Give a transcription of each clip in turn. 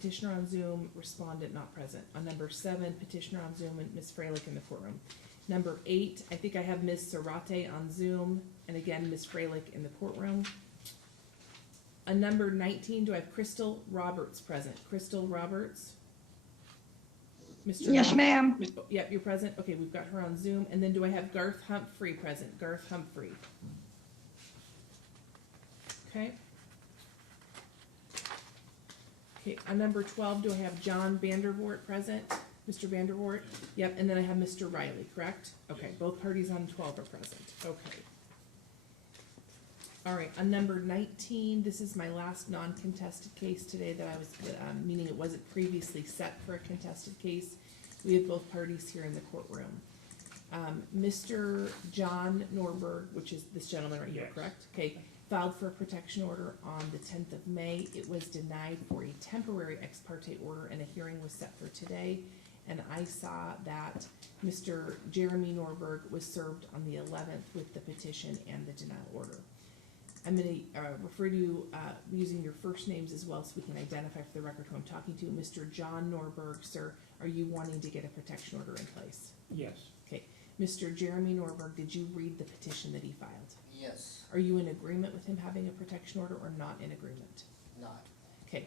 petitioner on Zoom, respondent not present. On number 7, petitioner on Zoom and Ms. Freilich in the courtroom. Number 8, I think I have Ms. Sarati on Zoom, and again, Ms. Freilich in the courtroom. On number 19, do I have Crystal Roberts present? Crystal Roberts? Mr. Yes, ma'am. Yep, you're present. Okay, we've got her on Zoom. And then do I have Garth Humphrey present? Garth Humphrey. Okay. Okay, on number 12, do I have John Vandervoort present? Mr. Vandervoort? Yep, and then I have Mr. Riley, correct? Okay, both parties on 12 are present. Okay. All right, on number 19, this is my last non-contested case today that I was, meaning it wasn't previously set for a contested case. We have both parties here in the courtroom. Mr. John Norberg, which is this gentleman right here, Yes. correct? Okay, filed for a protection order on the 10th of May. It was denied for a temporary ex parte order and a hearing was set for today. And I saw that Mr. Jeremy Norberg was served on the 11th with the petition and the denial order. I'm going to refer to you using your first names as well so we can identify for the record who I'm talking to. Mr. John Norberg, sir, are you wanting to get a protection order in place? Yes. Okay. Mr. Jeremy Norberg, did you read the petition that he filed? Yes, Are you in agreement with him having a protection order or not in agreement? not. Okay.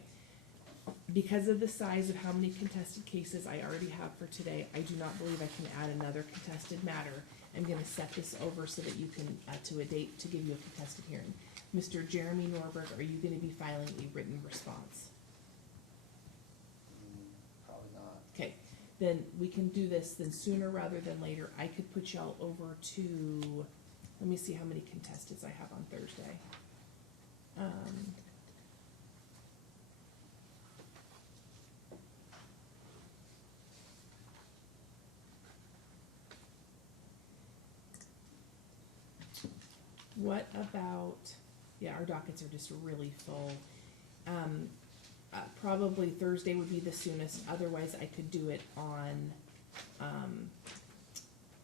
Because of the size of how many contested cases I already have for today, I do not believe I can add another contested matter. I'm gonna set this over so that you can, to a date to give you a contested hearing. Mr. Jeremy Norberg, are you gonna be filing a written response? Probably not. Okay, then we can do this then sooner rather than later. I could put y'all over to, let me see how many contestants I have on Thursday. What about, yeah, our dockets are just really full. Probably Thursday would be the soonest, otherwise I could do it on,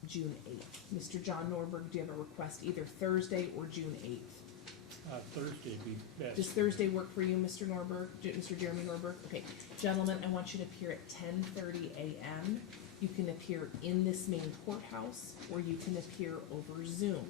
June 8th. Mr. John Norberg, do you have a request either Thursday or June 8th? Thursday would be best. Does Thursday work for you, Mr. Norberg, Mr. Jeremy Norberg? Okay, gentlemen, I want you to appear at 10:30 a.m. You can appear in this main courthouse, or you can appear over Zoom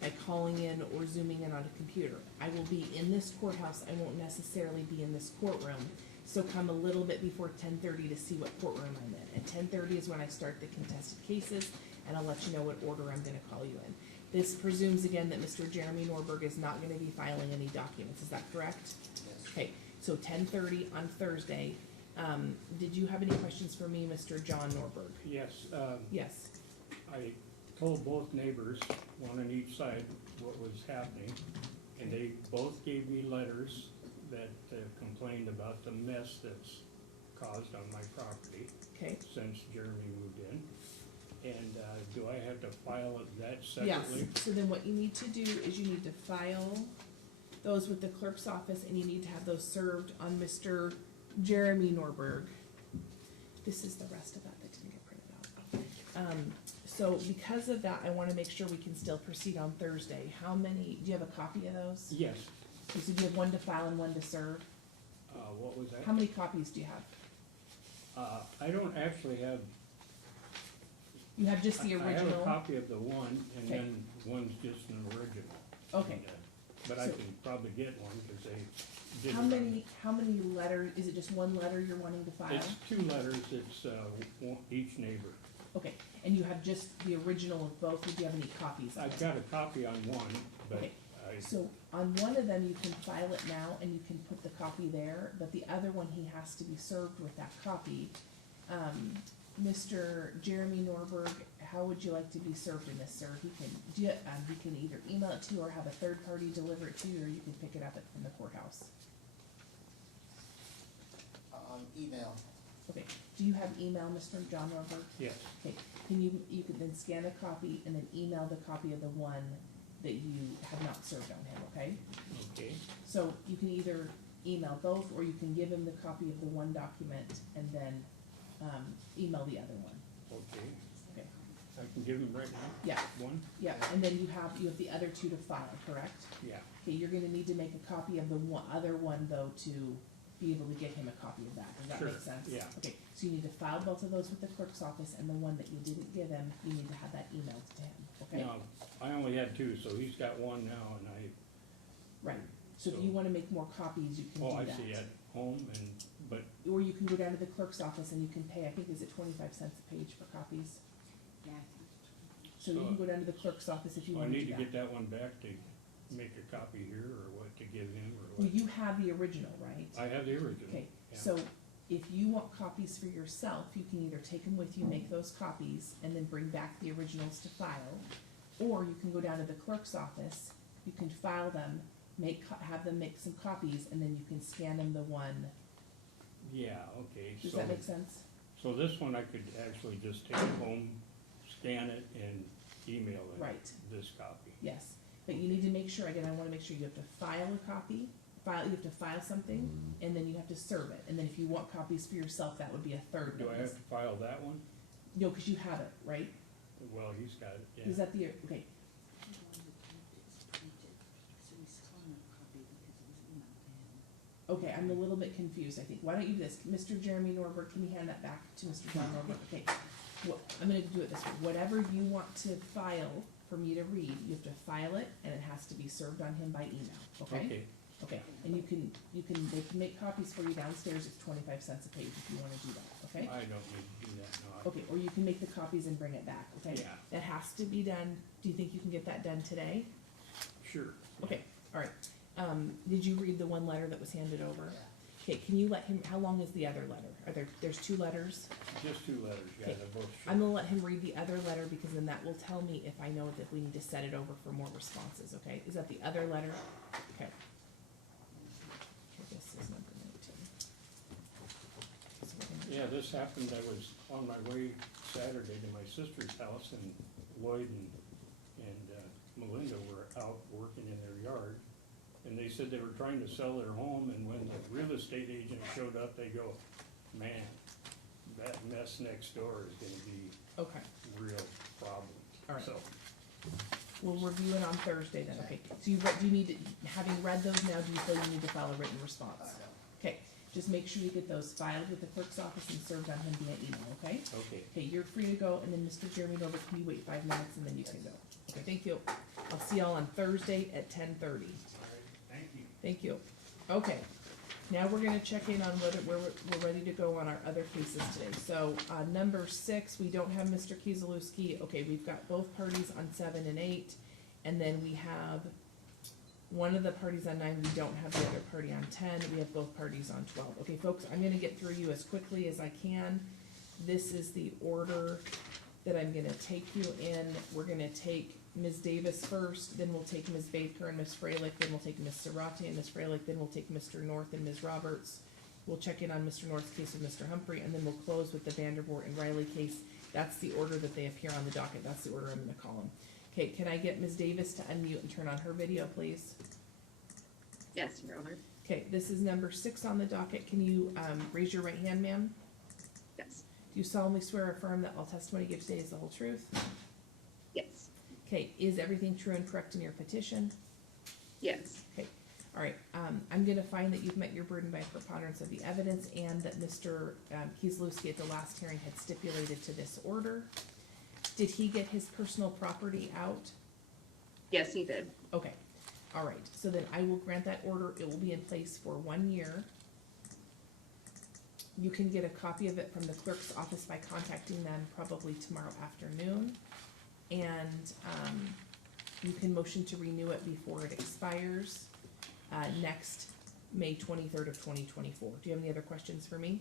by calling in or zooming in on a computer. I will be in this courthouse, I won't necessarily be in this courtroom, so come a little bit before 10:30 to see what courtroom I'm in. At 10:30 is when I start the contested cases, and I'll let you know what order I'm gonna call you in. This presumes again that Mr. Jeremy Norberg is not gonna be filing any documents, is that correct? Yes. Okay, so 10:30 on Thursday. Did you have any questions for me, Mr. John Norberg? Yes, Yes, I told both neighbors, one on each side, what was happening, and they both gave me letters that complained about the mess that's caused on my property okay. since Jeremy moved in. And do I have to file that Yes, separately? so then what you need to do is you need to file those with the clerk's office and you need to have those served on Mr. Jeremy Norberg. This is the rest of that didn't get printed out. So because of that, I wanna make sure we can still proceed on Thursday. How many, do you have a copy of those? Yes. So do you have one to file and one to serve? What was that? How many copies do you have? I don't actually have. You have just the I have a original? copy of the one, and Okay. then one's just an original. Okay. And, but I So- can probably get one, cause they did. How many letters, is it just one letter you're wanting to file? It's 2 letters, it's, each neighbor. Okay, and you have just the original of both, or do you have any copies of I've it? got a copy on one, but Okay. I, So on one of them, you can file it now and you can put the copy there, but the other one, he has to be served with that copy. Mr. Jeremy Norberg, how would you like to be served in this, sir? He can either email it to you or have a third party deliver it to you, or you can pick it up from the courthouse. Email. Okay, do you have email, Mr. John Norberg? yes, Okay, you can then scan a copy and then email the copy of the one that you have not served on him, okay? okay, So you can either email both, or you can give him the copy of the one document and then, email the other one. okay. Okay. I can give them right now? Yeah, One? yeah, and then you have the other two to file, correct? Yeah, Okay, you're gonna need to make a copy of the other one though to be able to get him a copy of that. does that Sure, make sense? yeah. Okay, so you need to file both of those with the clerk's office, and the one that you didn't give him, you need to have that emailed to him, okay? Now, I only had two, so he's got one now, and Right, so if So- you wanna make more copies, you can do oh, that. I see, at home, but, Or you can go down to the clerk's office and you can pay, I think, is it 25 cents a page for copies? Yeah. So you can go down to the clerk's office if you I wanna do need to that. get that one back to make a copy here, or what, to give him, or Well, what? you have the original, right? I have the original. Okay, yeah. so if you want copies for yourself, you can either take them with you, make those copies, and then bring back the originals to file. Or you can go down to the clerk's office, you can file them, have them make some copies, and then you can scan them the one. Yeah, okay, Does so, that make sense? so this one I could actually just take it home, scan it, and email it. Right. This copy. Yes, but you need to make sure, again, I wanna make sure you have to file a copy, you have to file something, and then you have to serve it, and then if you want copies for yourself, that would be a third Do I notice. have to file that one? No, cause you have it, right? Well, he's got it, yeah. Is that the, okay, okay, I'm a little bit confused, I think. Why don't you do this, Mr. Jeremy Norberg, can you hand that back to Mr. John Norberg? Okay, I'm gonna do it this way. Whatever you want to file for me to read, you have to file it, and it has to be served on him by email, okay? Okay, Okay, and they can make copies for you downstairs, it's 25 cents a page if you wanna do that, okay? I don't need to do that now. Okay, or you can make the copies and bring it back, okay? Yeah. It has to be done, do you think you can get that done today? Sure. Okay, alright. Did you read the one letter that was handed over? Yeah. Okay, can you let him, how long is the other letter? There's two letters? Just two letters, yeah, Okay. they're both I'm short. gonna let him read the other letter, because then that will tell me if I know that we need to set it over for more responses, okay? Is that the other letter? Okay. This is number 19. So we're gonna- Yeah, this happened, I was on my way Saturday to my sister's house, and Lloyd and Melinda were out working in their yard. And they said they were trying to sell their home, and when the real estate agent showed up, they go, man, that mess next door is gonna be Okay, a real problem. All right. So, we'll review it on Thursday then, okay? So do you need to, having read those now, do you feel you need to file a written response? Okay, just make sure you get those filed with the clerk's office and served on him via email, okay? okay, Okay, you're free to go, and then Mr. Jeremy Norbert, can you wait 5 minutes and then you can go? Okay, thank you. I'll see y'all on Thursday at 10:30. thank you. Thank you. Okay, now we're gonna check in on whether we're ready to go on our other cases today. So, number 6, we don't have Mr. Kieselowski. Okay, we've got both parties on 7 and 8, and then we have one of the parties on 9, we don't have the other party on 10, we have both parties on 12. Okay, folks, I'm gonna get through you as quickly as I can. This is the order that I'm gonna take you in. We're gonna take Ms. Davis first, then we'll take Ms. Baker and Ms. Freilich, then we'll take Ms. Sarati and Ms. Freilich, then we'll take Mr. North and Ms. Roberts. We'll check in on Mr. North's case with Mr. Humphrey, and then we'll close with the Vandervoort and Riley case. That's the order that they appear on the docket, that's the order I'm gonna call them. Okay, can I get Ms. Davis to unmute and turn on her video, please? Yes, Your Honor. Okay, this is number 6 on the docket. Can you, raise your right hand, ma'am? Yes. Do you solemnly swear or affirm that all testimony you give today is the whole truth? Yes. Okay, is everything true and correct in your petition? Yes. Okay, all right, I'm gonna find that you've met your burden by preponderance of the evidence, and that Mr. Kieselowski at the last hearing had stipulated to this order. Did he get his personal property out? Yes, he did. Okay, all right, so then I will grant that order. It will be in place for 1 year. You can get a copy of it from the clerk's office by contacting them probably tomorrow afternoon. And, you can motion to renew it before it expires, next May 23rd of 2024. Do you have any other questions for me?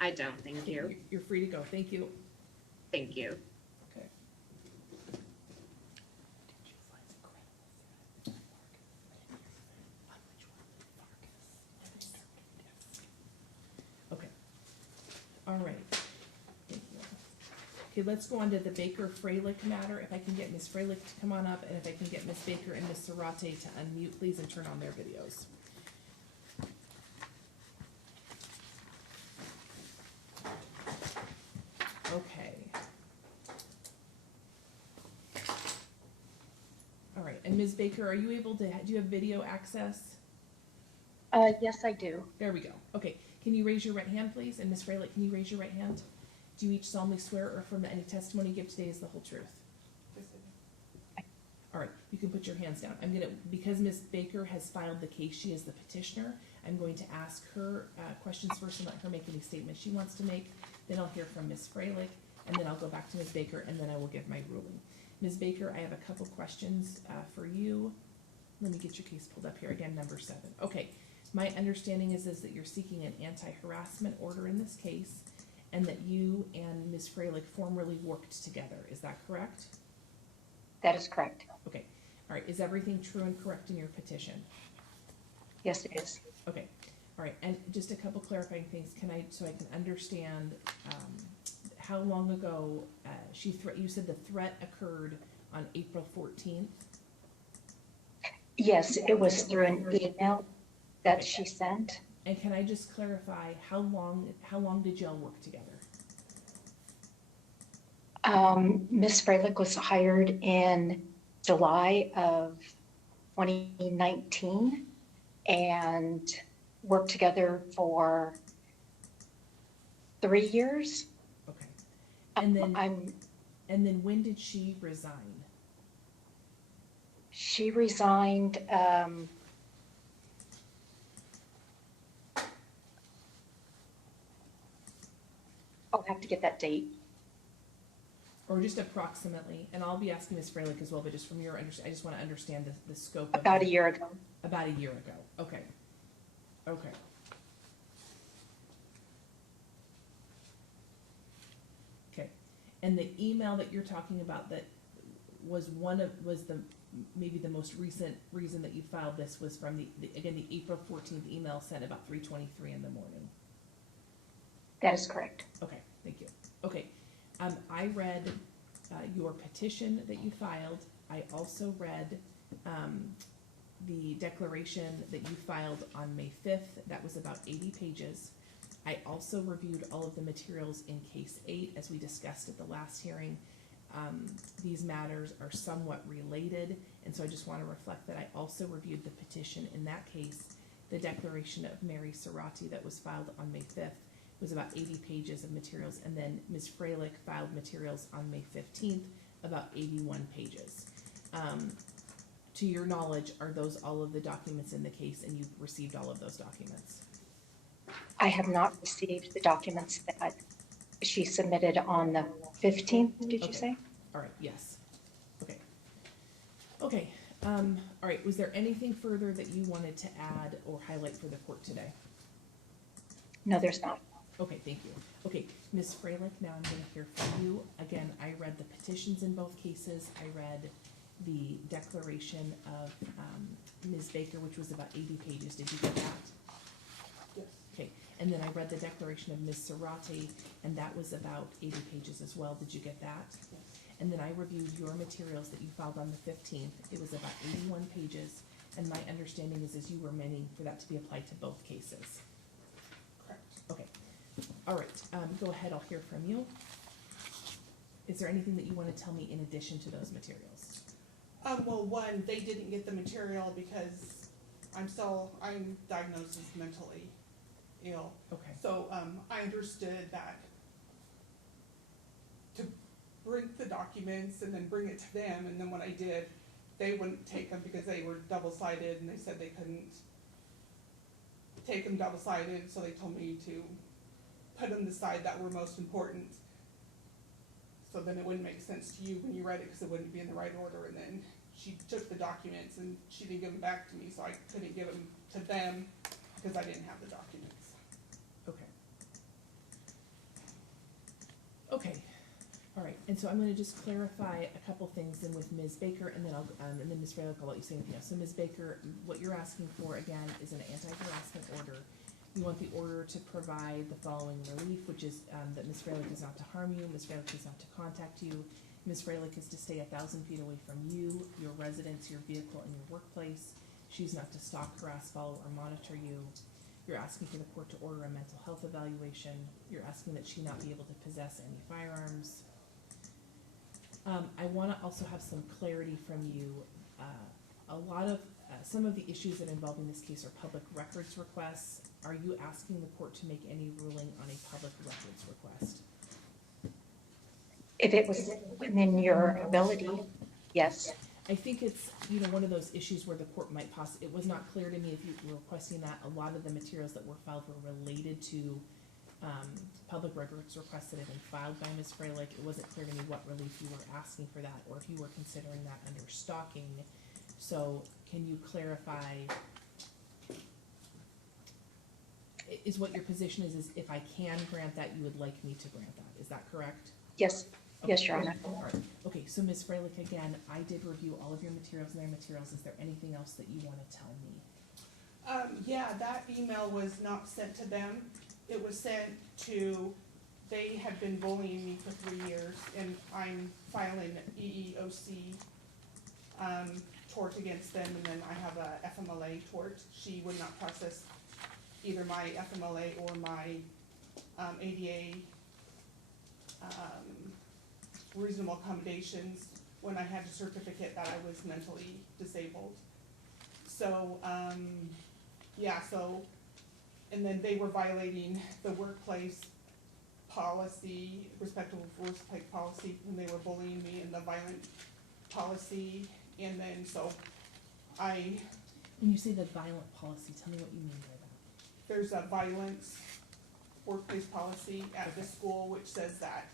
I don't, thank you. You're free to go, thank you. Thank you. Okay. Okay, all right. Thank you. Okay, let's go on to the Baker Freilich matter. If I can get Ms. Freilich to come on up, and if I can get Ms. Baker and Ms. Sarate to unmute, please, and turn on their videos. Okay. All right, and Ms. Baker, are you able to, do you have video access? Yes, I do. There we go. Okay, Can you raise your right hand, please? And Ms. Freilich, can you raise your right hand? Do you each solemnly swear or affirm that any testimony you give today is the whole truth? All right, you can put your hands down. I'm gonna, because Ms. Baker has filed the case, she is the petitioner, I'm going to ask her questions first and let her make any statements she wants to make. Then I'll hear from Ms. Freilich, and then I'll go back to Ms. Baker, and then I will give my ruling. Ms. Baker, I have a couple questions for you. Let me get your case pulled up here again, number 7. Okay, my understanding is that you're seeking an anti-harassment order in this case, and that you and Ms. Freilich formerly worked together. Is that correct? That is correct. Okay, all right, is everything true and correct in your petition? Yes, it is. Okay, all right, and just a couple clarifying things, so I can understand, how long ago, you said the threat occurred on April 14th? Yes, it was through an email that she sent. And can I just clarify, how long did y'all work together? Ms. Freilich was hired in July of 2019 and worked together for 3 years. Okay, and then when did she resign? She resigned, I'll have to get that date. Or just approximately, and I'll be asking Ms. Freilich as well, but just from your I just wanna understand the scope of. About a year ago. About a year ago, okay. Okay. Okay, and the email that you're talking about that was maybe the most recent reason that you filed this was from the April 14th email sent about 3:23 in the morning. That is correct. Okay, thank you. Okay, I read your petition that you filed. I also read the declaration that you filed on May 5th. That was about 80 pages. I also reviewed all of the materials in Case 8, as we discussed at the last hearing. These matters are somewhat related, and so I just want to reflect that I also reviewed the petition in that case. The declaration of Mary Sarati that was filed on May 5th was about 80 pages of materials, and then Ms. Freilich filed materials on May 15th, about 81 pages. To your knowledge, are those all of the documents in the case, and you've received all of those documents? I have not received the documents that she submitted on the 15th, did you Okay. say? All right, yes. Okay. Okay, all right, was there anything further that you wanted to add or highlight for the court today? No, there's not. Okay, thank you. Okay, Ms. Freilich, now I'm gonna hear from you. Again, I read the petitions in both cases. I read the declaration of Ms. Baker, which was about 80 pages. Did you get that? Yes. Okay, and then I read the declaration of Ms. Sarati, and that was about 80 pages as well. Did you get that? Yes. And then I reviewed your materials that you filed on the 15th. It was about 81 pages, and my understanding is you were meaning for that to be applied to both cases. Correct. Okay, all right, go ahead, I'll hear from you. Is there anything that you wanna tell me in addition to those materials? Well, one, they didn't get the material because I'm diagnosed as mentally ill. Okay, So, I understood that to bring the documents and then bring it to them, and then when I did, they wouldn't take them because they were double-sided, and they said they couldn't take them double-sided, so they told me to put them the side that were most important. So then it wouldn't make sense to you when you read it, because it wouldn't be in the right order, and then she took the documents and she didn't give them back to me, so I couldn't give them to them because I didn't have the documents. okay. Okay, all right, and so I'm gonna just clarify a couple things then with Ms. Baker, and then Ms. Freilich, I'll let you say anything else. So Ms. Baker, what you're asking for, again, is an anti-harassment order. You want the order to provide the following relief, which is that Ms. Freilich is not to harm you, Ms. Freilich is not to contact you, Ms. Freilich is to stay 1,000 feet away from you, your residence, your vehicle, and your workplace. She's not to stalk, harass, follow, or monitor you. You're asking for the court to order a mental health evaluation. You're asking that she not be able to possess any firearms. I want to also have some clarity from you. Some of the issues that involve in this case are public records requests. are you asking the court to make any ruling on a public records request? If it was within your ability, yes. I think it's, you know, one of those issues where the court might it was not clear to me if you were requesting that. A lot of the materials that were filed were related to public records requests that had been filed by Ms. Freilich. It wasn't clear to me what relief you were asking for that, or if you were considering that under stalking. So can you clarify, is what your position is if I can grant that, you would like me to grant that? Is that correct? Yes, yes, Your Honor. All right. Okay, so Ms. Freilich, again, I did review all of your materials and their materials. Is there anything else that you want to tell me? Yeah, that email was not sent to them. It was sent to, they had been bullying me for 3 years, and I'm filing EEOC tort against them, and then I have a FMLA tort. She would not process either my FMLA or my ADA reasonable accommodations when I had a certificate that I was mentally disabled. So, yeah, so, and then they were violating the workplace policy, respectful workplace policy, when they were bullying me, and the violent policy. And then, so When you say the violent policy, tell me what you mean by that. there's a violence workplace policy at the school which says that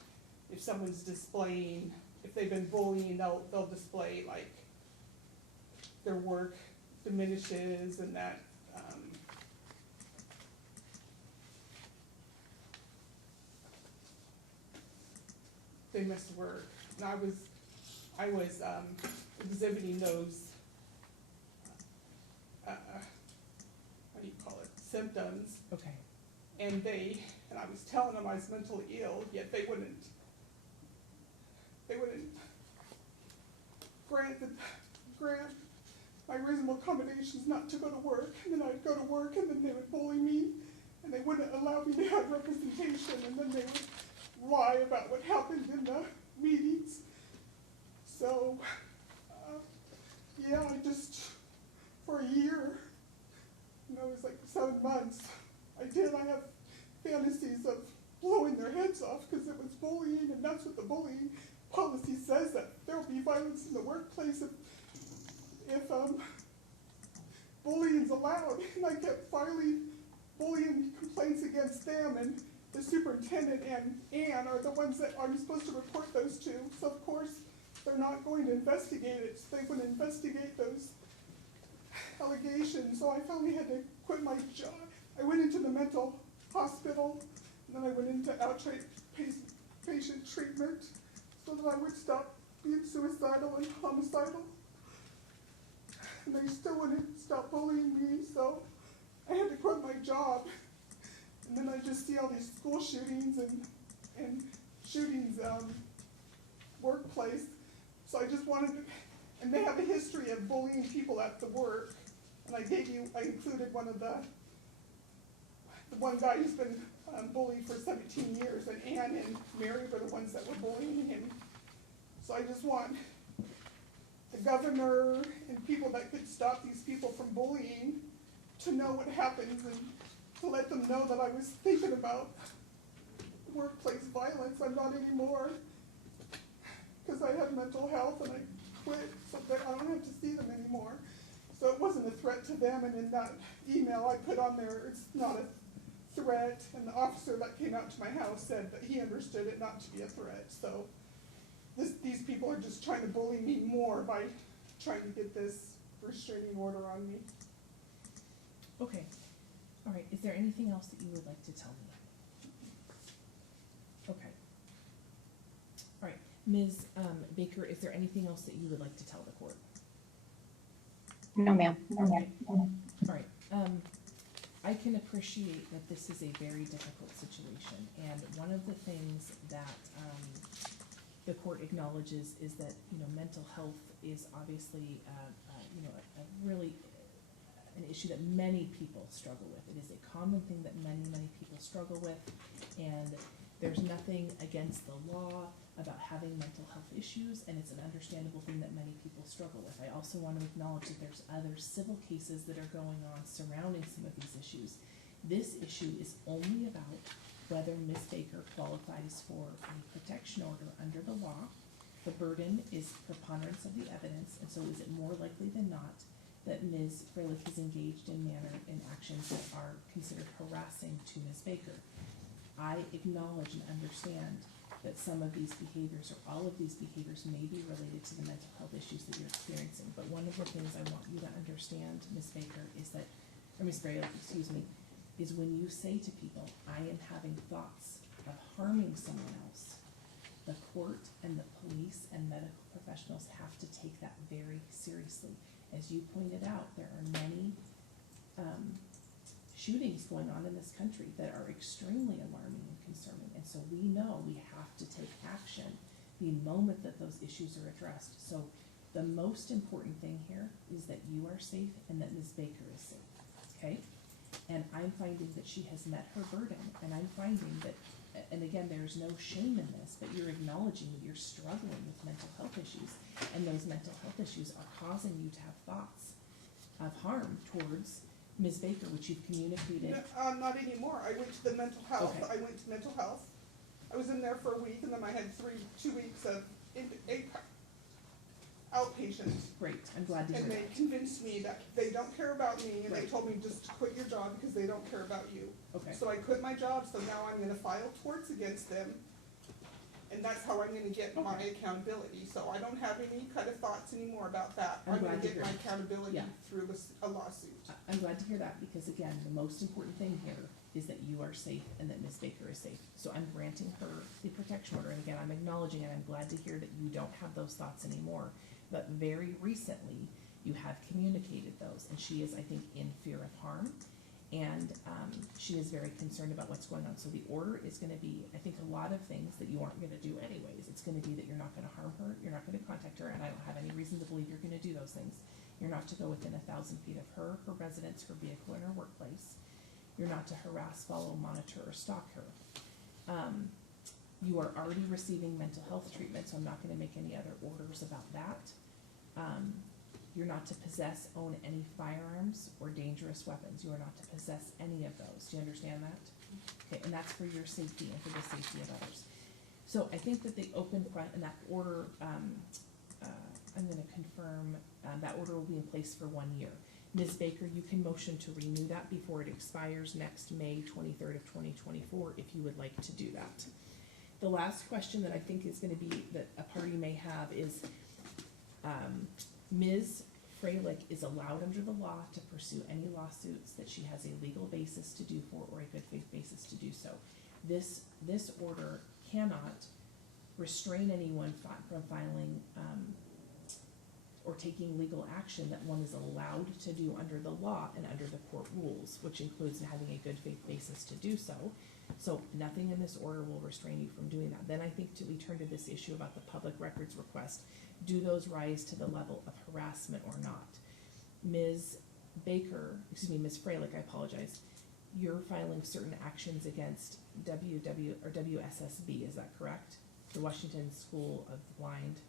if someone's displaying, if they've been bullying, they'll display like their work diminishes, and that they miss work. And I was exhibiting those how do you call it, symptoms. Okay. And I was telling them I was mentally ill, yet they wouldn't grant my reasonable accommodations not to go to work. And then I'd go to work, and then they would bully me, and they wouldn't allow me to have representation, and then they would lie about what happened in the meetings. So, yeah, I just, for a year, you know, it was like 7 months, I have fantasies of blowing their heads off because it was bullying, and that's what the bullying policy says, that there will be violence in the workplace if bullying is allowed. And I kept filing bullying complaints against them, and the superintendent and Anne are the ones that I'm supposed to report those to. So of course, they're not going to investigate it, so they wouldn't investigate those allegations. So I finally had to quit my job. I went into the mental hospital, and then I went into outpatient treatment so that I would stop being suicidal and homicidal. And they still wouldn't stop bullying me, so I had to quit my job. And then I just see all these school shootings and shootings workplace. So I just wanted to, and they have a history of bullying people at the work. And I included one guy who's been bullied for 17 years, and Anne and Mary were the ones that were bullying him. So I just want the governor and people that could stop these people from bullying to know what happens, and to let them know that I was thinking about workplace violence. I'm not anymore, because I had mental health and I quit, so that I don't have to see them anymore. So it wasn't a threat to them, and in that email I put on there, it's not a threat, and the officer that came out to my house said that he understood it not to be a threat. So these people are just trying to bully me more by trying to get this restraining order on me. Okay. All right. Is there anything else that you would like to tell me? Okay. All right. Ms. Baker, is there anything else that you would like to tell the court? No, ma'am. Okay. All right. I can appreciate that this is a very difficult situation, and one of the things that the court acknowledges is that, you know, mental health is obviously, you know, a really an issue that many people struggle with. It is a common thing that many, many people struggle with, and there's nothing against the law about having mental health issues, and it's an understandable thing that many people struggle with. I also want to acknowledge that there's other civil cases that are going on surrounding some of these issues, This issue is only about whether Ms. Baker qualifies for a protection order under the law. The burden is preponderance of the evidence, and so is it more likely than not that Ms. Freilich is engaged in manner in actions that are considered harassing to Ms. Baker. I acknowledge and understand that some of these behaviors or all of these behaviors may be related to the mental health issues that you're experiencing, but one of the things I want you to understand, Ms. Baker, is that, or Ms. Freilich, excuse me, is when you say to people, I am having thoughts of harming someone else, the court and the police and medical professionals have to take that very seriously. As you pointed out, there are many shootings going on in this country that are extremely alarming and concerning, and so we know we have to take action the moment that those issues are addressed. So the most important thing here is that you are safe and that Ms. Baker is safe, okay? And I'm finding that she has met her burden, and I'm finding that, and again, there's no shame in this, but you're acknowledging that you're struggling with mental health issues, and those mental health issues are causing you to have thoughts of harm towards Ms. Baker, which you've communicated. No, not anymore. I went to the mental health. Okay. I went to mental health. I was in there for a week, and then I had 2 weeks of outpatient. Great, I'm glad to hear And they that. convinced me that they don't care about me, and they Right. told me just to quit your job because they don't care about you. Okay, So I quit my job, so now I'm gonna file torts against them, and that's how I'm gonna get my accountability. So I don't have any kind of thoughts anymore about that. I'm I'm gonna glad to get hear my it. accountability Yeah. through a lawsuit. I'm glad to hear that, because again, the most important thing here is that you are safe and that Ms. Baker is safe. So I'm granting her the protection order, and again, I'm acknowledging and I'm glad to hear that you don't have those thoughts anymore. But very recently, you have communicated those, and she is, I think, in fear of harm, and she is very concerned about what's going on. So the order is gonna be, I think, a lot of things that you aren't gonna do anyways. It's gonna be that you're not gonna harm her, you're not gonna contact her, and I don't have any reason to believe you're gonna do those things. You're not to go within 1,000 feet of her residence, her vehicle, and her workplace. You're not to harass, follow, monitor, or stalk her. You are already receiving mental health treatment, so I'm not gonna make any other orders about that. You're not to possess, own any firearms or dangerous weapons. You are not to possess any of those. Do you understand that? Okay, and that's for your safety and for the safety of others. So I think that the open and that order, I'm gonna confirm, that order will be in place for 1 year. Ms. Baker, you can motion to renew that before it expires next May 23rd of 2024, if you would like to do that. The last question that I think is gonna be, that a party may have is, Ms. Freilich is allowed under the law to pursue any lawsuits that she has a legal basis to do for or a good faith basis to do so. This order cannot restrain anyone from filing, or taking legal action that one is allowed to do under the law and under the court rules, which includes having a good faith basis to do so. So nothing in this order will restrain you from doing that. Then I think we turn to this issue about the public records request. Do those rise to the level of harassment or not? Ms. Baker, excuse me, Ms. Freilich, I apologize. You're filing certain actions against WSSB, is that correct? The Washington School of the Blind.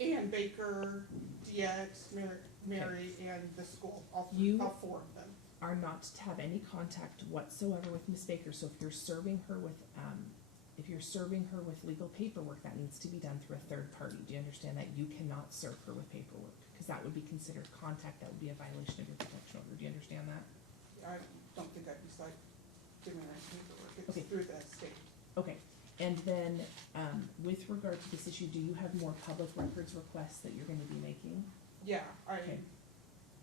Anne Baker, DX, Mary, and the school, all 4 of them. Are not to have any contact whatsoever with Ms. Baker. So if you're serving her with legal paperwork, that needs to be done through a third party. Do you understand that? You cannot serve her with paperwork, because that would be considered contact. That would be a violation of your protection order. Do you understand that? I don't think I'd be giving her paperwork. It's Okay. through the state. Okay. And then, with regard to this issue, do you have more public records requests that you're gonna be making? Yeah, Okay.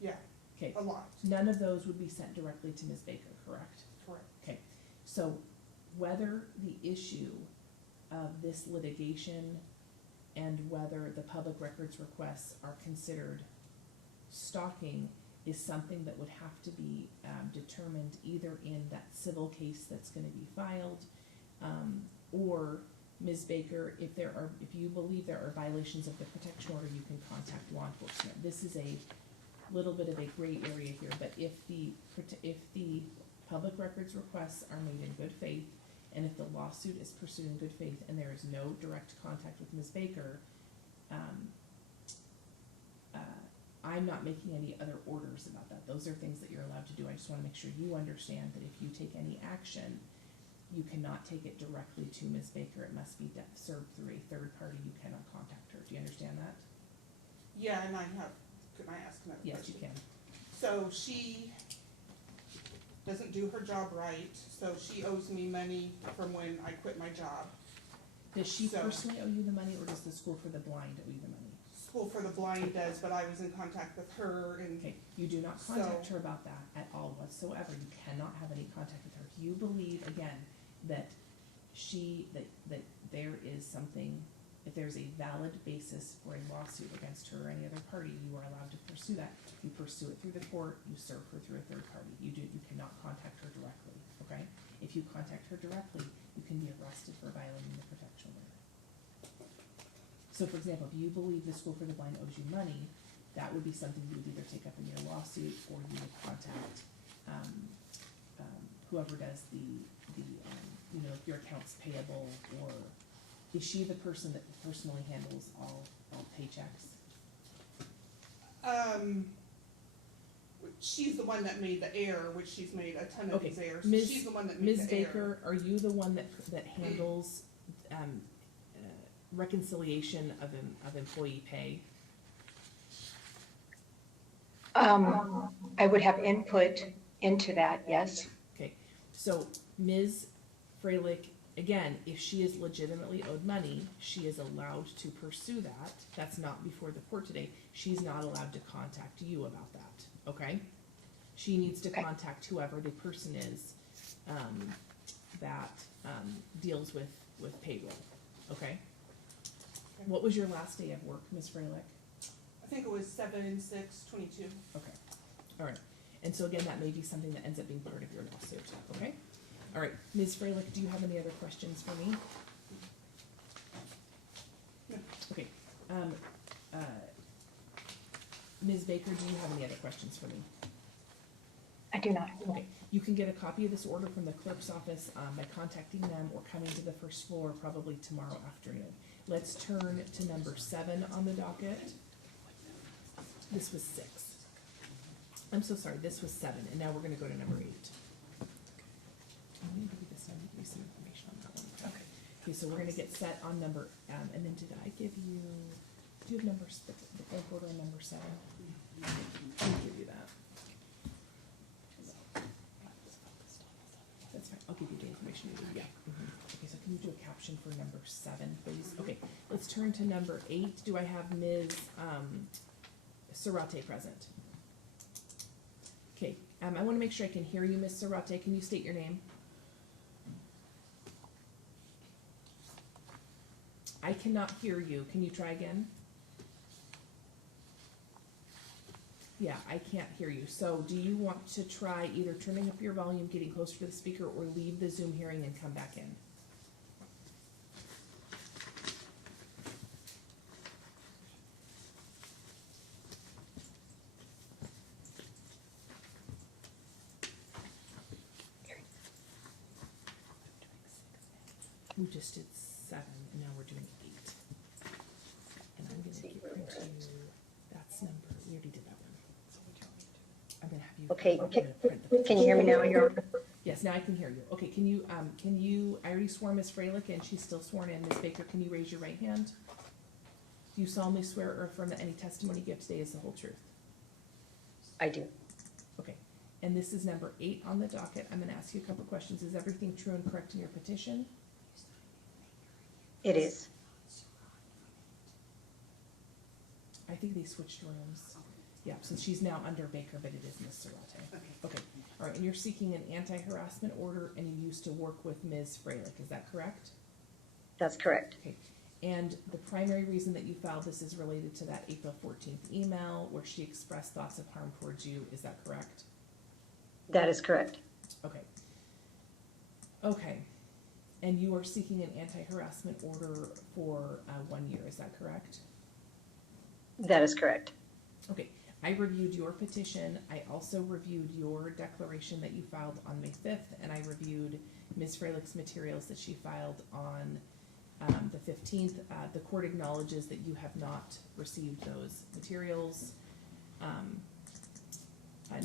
yeah, Okay. a lot, None of those would be sent directly to Ms. Baker, correct? correct. Okay, so whether the issue of this litigation and whether the public records requests are considered stalking is something that would have to be determined either in that civil case that's gonna be filed, or Ms. Baker, if you believe there are violations of the protection order, you can contact law enforcement. This is a little bit of a gray area here, but if the public records requests are made in good faith, and if the lawsuit is pursued in good faith and there is no direct contact with Ms. Baker, I'm not making any other orders about that. Those are things that you're allowed to do. I just wanna make sure you understand that if you take any action, you cannot take it directly to Ms. Baker. It must be served through a third party. You cannot contact her. Do you understand that? Yeah, and can I ask another question? Yes, you can. So she doesn't do her job right, so she owes me money from when I quit my job. Does she So- personally owe you the money, or does the School for the Blind owe you the money? School for the Blind does, but I was in contact with her and, Okay, you do not contact So- her about that at all whatsoever. You cannot have any contact with her. If you believe, again, that that there is something, if there's a valid basis for a lawsuit against her or any other party, you are allowed to pursue that. You pursue it through the court, you serve her through a third party. You cannot contact her directly, okay? If you contact her directly, you can be arrested for violating the protection order. So for example, if you believe the School for the Blind owes you money, that would be something you would either take up in your lawsuit, or you would contact, whoever does your accounts payable, or is she the person that personally handles all paychecks? she's the one that made the error, which she's made a ton of Okay, these errors. Ms. She's the one that made Ms. the error. Baker, are you the one that handles, reconciliation of employee pay? I would have input into that, yes. Okay, so Ms. Freilich, again, if she is legitimately owed money, she is allowed to pursue that. That's not before the court today. She's not allowed to contact you about that, okay? She needs to Okay. contact whoever the person is, that, deals with payroll, okay? What was your last day of work, Ms. Freilich? I think it was 7/6/22. Okay, all right. And so again, that may be something that ends up being part of your lawsuit, okay? All right, Ms. Freilich, do you have any other questions for me? No. Okay, Ms. Baker, do you have any other questions for me? I do not. Okay, you can get a copy of this order from the clerk's office, by contacting them or coming to the first floor probably tomorrow afternoon. Let's turn to number 7 on the docket. This was 6. I'm so sorry, this was 7, and now we're gonna go to number 8. I'm gonna give you this, I'm gonna give you some information on that one. Okay, so we're gonna get set on number, and then did I give you, do you have numbers, the order on number 7? Let me give you that. That's fine, I'll give you the information you need, yeah. Okay, so can you do a caption for number 7, please? Okay, let's turn to number 8. Do I have Ms. Sarati present? Okay, I wanna make sure I can hear you, Ms. Sarati. Can you state your name? I cannot hear you. Can you try again? Yeah, I can't hear you. So do you want to try either turning up your volume, getting closer to the speaker, or leave the Zoom hearing and come back in? We just did 7, and now we're doing 8. And I'm gonna print you, that's number, we already did that one. I'm gonna have you. Okay, I'm gonna print the- Can you hear me now? Yes, now I can hear you. Okay, can you, I already swore Ms. Freilich, and she's still sworn in. Ms. Baker, can you raise your right hand? Do you solemnly swear or affirm that any testimony you give today is the whole truth? I do. Okay, and this is number 8 on the docket. I'm gonna ask you a couple questions. Is everything true and correct in your petition? It is. I think they switched rooms. Yeah, so she's now under Baker, but it is Ms. Sarati. Okay, all right, and you're seeking an anti-harassment order, and you used to work with Ms. Freilich, is that correct? That's correct. Okay, and the primary reason that you filed this is related to that April 14th email where she expressed thoughts of harm towards you, is that correct? That is correct. Okay. Okay, and you are seeking an anti-harassment order for 1 year, is that correct? That is correct. Okay, I reviewed your petition. I also reviewed your declaration that you filed on May 5th, and I reviewed Ms. Freilich's materials that she filed on the 15th. The court acknowledges that you have not received those materials.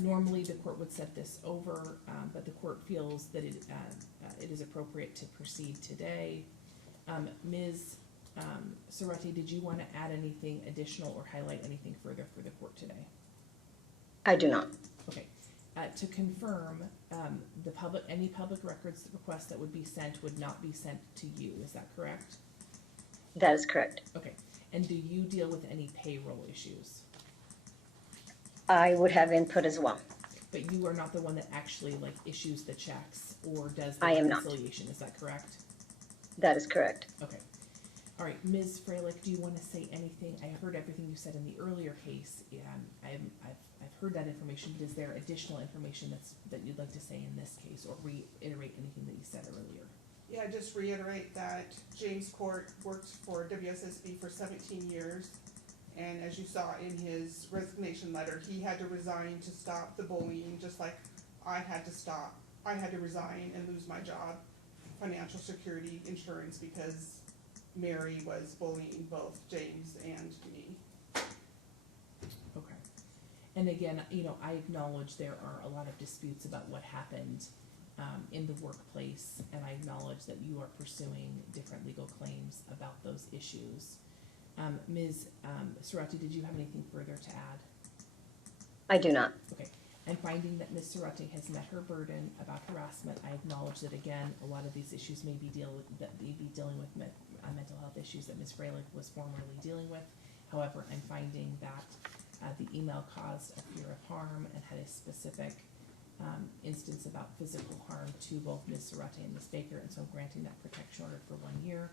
Normally, the court would set this over, but the court feels that it is appropriate to proceed today. Ms. Sarati, did you want to add anything additional or highlight anything further for the court today? I do not. Okay. To confirm, any public records request that would be sent would not be sent to you, is that correct? That is correct. Okay. And do you deal with any payroll issues? I would have input as well. But you are not the one that actually like issues the checks or does the I am not. reconciliation, is that correct? That is correct. Okay. All right, Ms. Freilich, do you want to say anything? I heard everything you said in the earlier case, and I've heard that information, but is there additional information that you'd like to say in this case, or reiterate anything that you said earlier? Yeah, just reiterate that James Court worked for WSSB for 17 years. And as you saw in his resignation letter, he had to resign to stop the bullying, just like I had to resign and lose my job, financial security, insurance, because Mary was bullying both James and me. Okay. And again, I acknowledge there are a lot of disputes about what happened in the workplace, and I acknowledge that you are pursuing different legal claims about those issues. Ms. Sarati, did you have anything further to add? I do not. Okay. And finding that Ms. Sarati has met her burden about harassment, I acknowledge that again, a lot of these issues may be dealing with mental health issues that Ms. Freilich was formerly dealing with. However, I'm finding that the email caused a fear of harm and had a specific instance about physical harm to both Ms. Sarati and Ms. Baker, and so I'm granting that protection order for 1 year.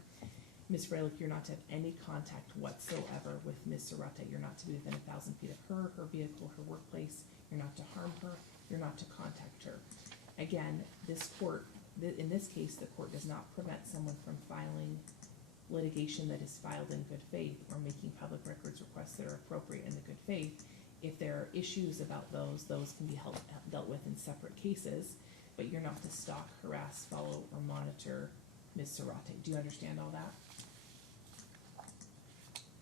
Ms. Freilich, you're not to have any contact whatsoever with Ms. Sarati. You're not to be within 1,000 feet of her vehicle, her workplace. You're not to harm her. You're not to contact her. Again, in this case, the court does not prevent someone from filing litigation that is filed in good faith or making public records requests that are appropriate in the good faith. If there are issues about those can be dealt with in separate cases, but you're not to stalk, harass, follow, or monitor Ms. Sarati. Do you understand all that?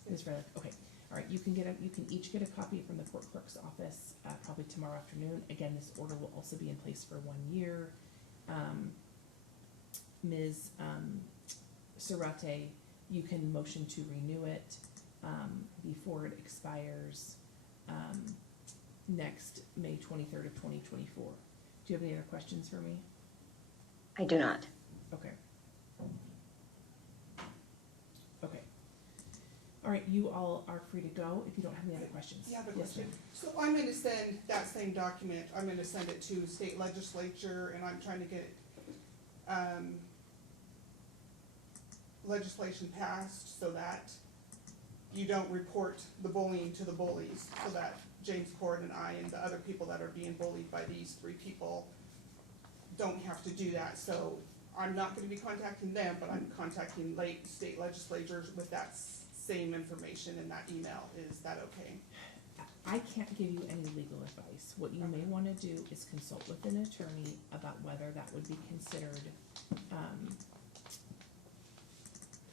Ms. Freilich, okay. All right, you can each get a copy from the court clerk's office probably tomorrow afternoon. Again, this order will also be in place for 1 year. Ms. Sarati, you can motion to renew it before it expires next May 23rd of 2024. Do you have any other questions for me? I do not. Okay. Okay. All right, you all are free to go if you don't have any other questions. Yeah, I have a Yes, question. ma'am. So I'm gonna send that same document, I'm gonna send it to state legislature, and I'm trying to get legislation passed so that you don't report the bullying to the bullies, so that James Court and I and the other people that are being bullied by these 3 people don't have to do that. So I'm not gonna be contacting them, but I'm contacting state legislatures with that same information in that email. Is that okay? I can't give you any legal advice. What you may want to do is consult with an attorney about whether that would be considered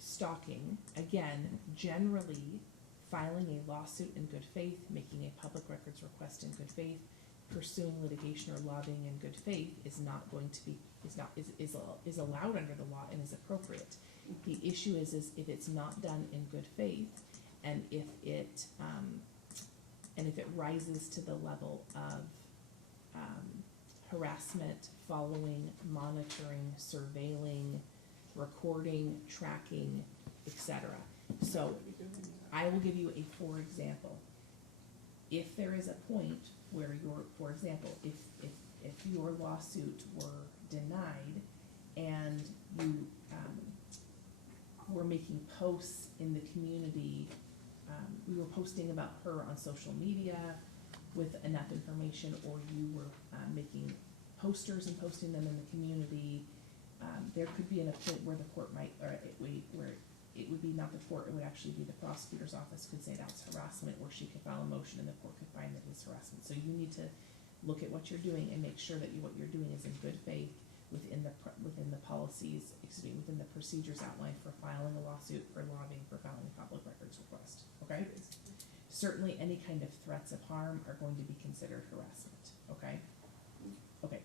stalking. Again, generally, filing a lawsuit in good faith, making a public records request in good faith, pursuing litigation or lobbying in good faith is not going to be is allowed under the law and is appropriate. The issue is if it's not done in good faith, and if it rises to the level of harassment, following, monitoring, surveilling, recording, tracking, etc. So I will give you a for example. If there is a point where for example, if your lawsuit were denied and you were making posts in the community, we were posting about her on social media with enough information, or you were making posters and posting them in the community, there could be a point where the court might, where it would be not the court, it would actually be the prosecutor's office could say that's harassment, or she could file a motion and the court could find that it's harassment. So you need to look at what you're doing and make sure that what you're doing is in good faith within the policies, within the procedures outlined for filing a lawsuit, for lobbying, for filing a public records request. Okay? Certainly, any kind of threats of harm are going to be considered harassment, okay? Okay,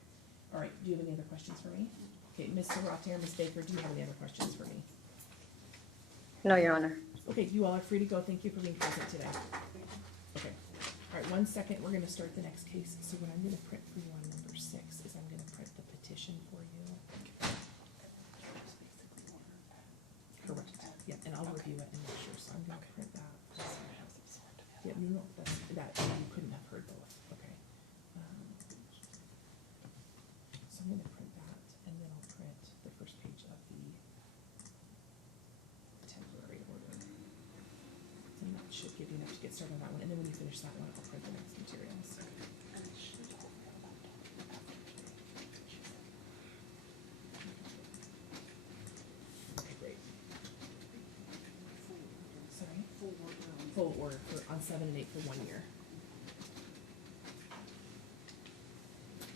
all right, do you have any other questions for me? Okay, Ms. Sarati or Ms. Baker, do you have any other questions for me? No, Your Honor. Okay, you all are free to go, thank you for being present today. Okay, all right, 1 second, we're gonna start the next case, so what I'm gonna print for you on number 6 is I'm gonna print the petition for you. Correct, yeah, and I'll review it and make sure, so I'm gonna print that. Yeah, no, that's, that, you couldn't have heard both, okay. So I'm gonna print that, and then I'll print the first page of the temporary order. And that should give you enough to get started on that one, and then when you finish that one, I'll print the next materials. Okay, great. Sorry? Full order for, on 7 and 8 for 1 year.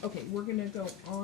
Okay, we're gonna go on.